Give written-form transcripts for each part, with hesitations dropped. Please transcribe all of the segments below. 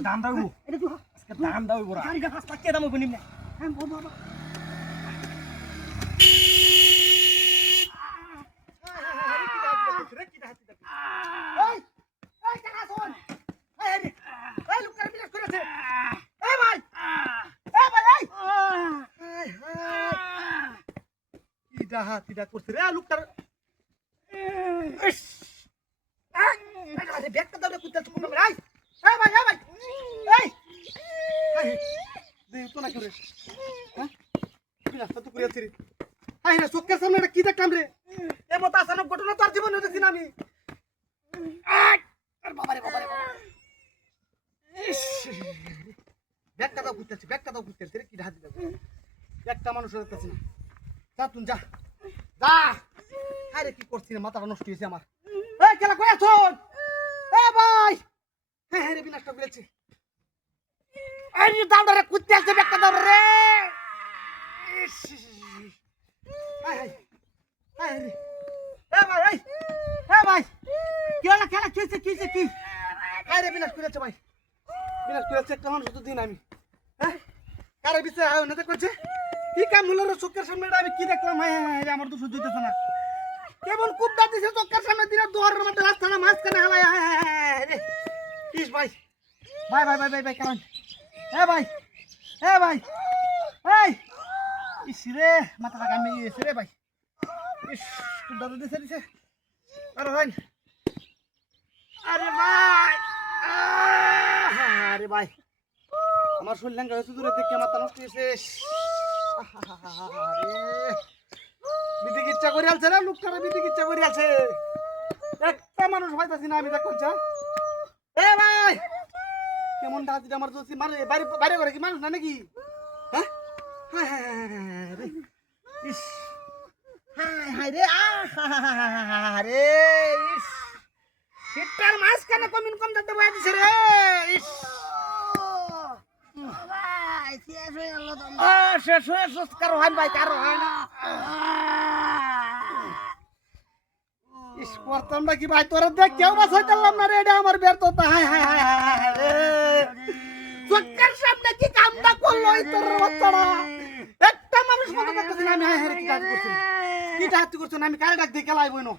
দাম দাও দাম দাও বড় কে দাম বনিম না হ্যাঁ বাবা tidak kursi ya lu ter ada biar kata udah kuda cukup ay bay de itu na kure ha bila satu kuriya siri ay na sukker samne এটা কি দেখলাম রে এ মত আসানো ঘটনা তো আর জীবনে দেখছি না আমি আর বাবা রে বাবা ব্যাগ কাটাও কুত্তেছে রে কি ঢাতি দাও একটা মানুষ দেখতেছি না যা তুই যা যা আরে কি করছিস মাথাটা নষ্ট হয়েছে আমার এই কেলা কই আছো এ ভাই হ্যাঁ রে বিনাশটা করেছে আরে দাঁড়া কুত্তে আছে ব্যাগটা দাও রে আয় আয় এ ভাই কেলা কিছে কি আরে বিনাশ করেছে ভাই বিনাশ করেছে একটা মানুষ তো দিন আমি হ্যাঁ কারে বিছে আয় না করছে কি কাম হলো রে চোখের সামনে আমি কি দেখলাম হ্যাঁ আমার তো সহ্য হইতেছে না কেমন কুপদা দিছে চোখের সামনে দিনা দুয়ারের মধ্যে রাস্তা না মাছ কানে হালাই রে কিস ভাই কেমন ভাই এই ইস রে মাথাটা কামে গেছে রে ভাই ইস কুপদা দিছে আরে ভাই আমার শরীর ল্যাঙ্গা হয়েছে দূরে দেখে মাথা নষ্ট হয়েছে বিদিক ইচ্ছা করে আলছে রে লোকটারা বিদিক ইচ্ছা করে আছে একটা মানুষ পাইতাছি না আমি দেখছি এ ভাই কেমন ডাকি আমার জোসি মানে বাইরে করে কি মানুষ না নাকি হ্যাঁ রে ইস হাই রে রে ইস হিটার মাছ কেন কম দিতে বয়া দিছে রে ইস শেষ হয়ে কারো হয় ভাই কারো হয় না ইস করতাম নাকি ভাই তোরা দেখ কেউ বাস হইতাম না রে এটা আমার ব্যর্থতা চোখের সামনে কি কামটা করলো এই তোর বাচ্চারা একটা মানুষ মতো দেখতেছি না আমি কি হাতি করছেন আমি কারে ডাক দিয়ে খেলাই বইনো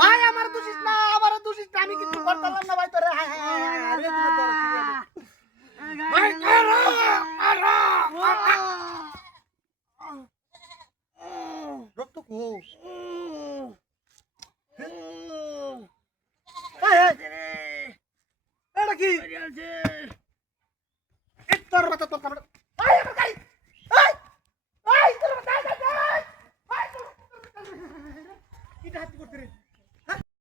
ভাই আমার দোষিস না আমার দোষিস না আমি কিছু করতাম না ভাই তোরে ভাই রক্ত কো এটা কি তোর মাথা তোর